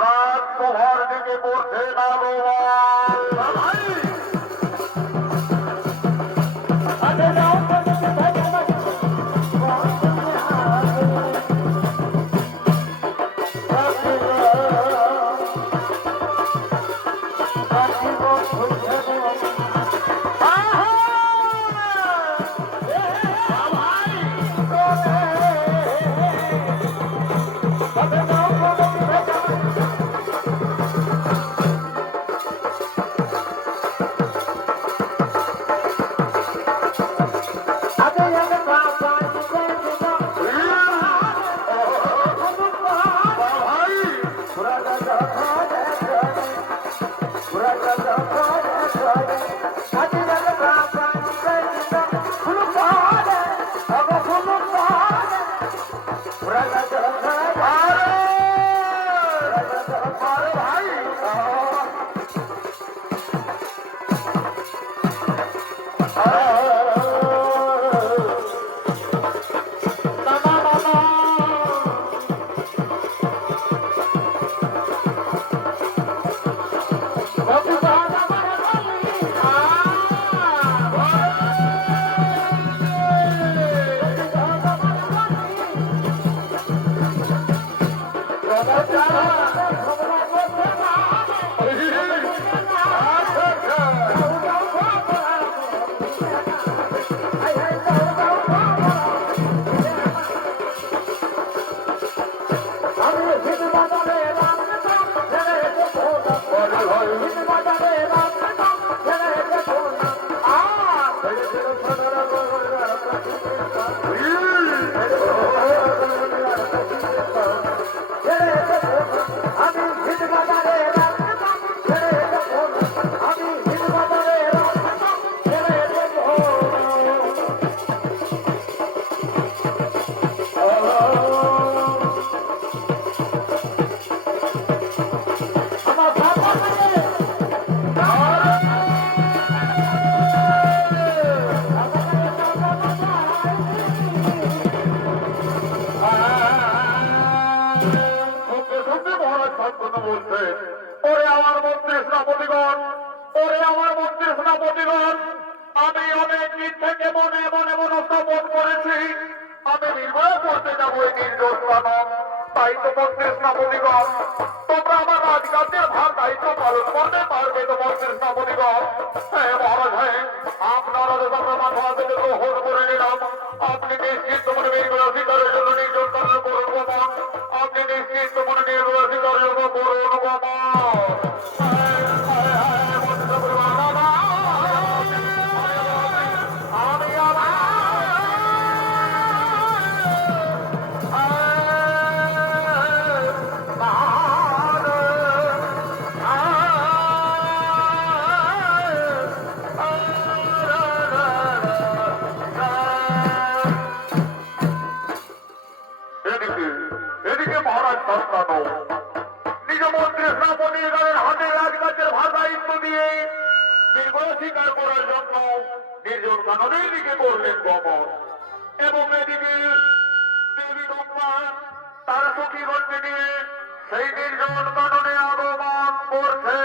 রাজসভার দিকে করছে আগমন। আমি অনেক দিন থেকে মনে মনে মনস্থাপন করেছি আমি নির্ভয় করতে যাবো এই নির্জন। তাই তো মন্ত্রীর স্থাপতিগণ তোমরা আমার রাজকার্যের ভার দায়িত্ব পালন করতে পারবে তো মন্ত্রীর স্থাপতিগণ। হ্যাঁ মহারাজ, হ্যাঁ আপনারা মাথা থেকে গ্রহণ করে নিলাম। আপনি নিশ্চিত মনে নির্বাচিতের জন্য নির্জন করুন গমন। আপনি নিশ্চিত মনে নির্বাচিতের জন্য করুন গমন। এদিকে মহারাজ সস্তানো নিজ মন্ত্রী শ্রাবণীর হাতে রাজকার্যের ভার দায়িত্ব দিয়ে নির্ভয় স্বীকার করার জন্য নির্জন কাননের দিকে করলেন গমন। এবং এদিকে দেবী গঙ্গা তার সখীগণকে নিয়ে সেই নির্জন কাননে আগমন করছে।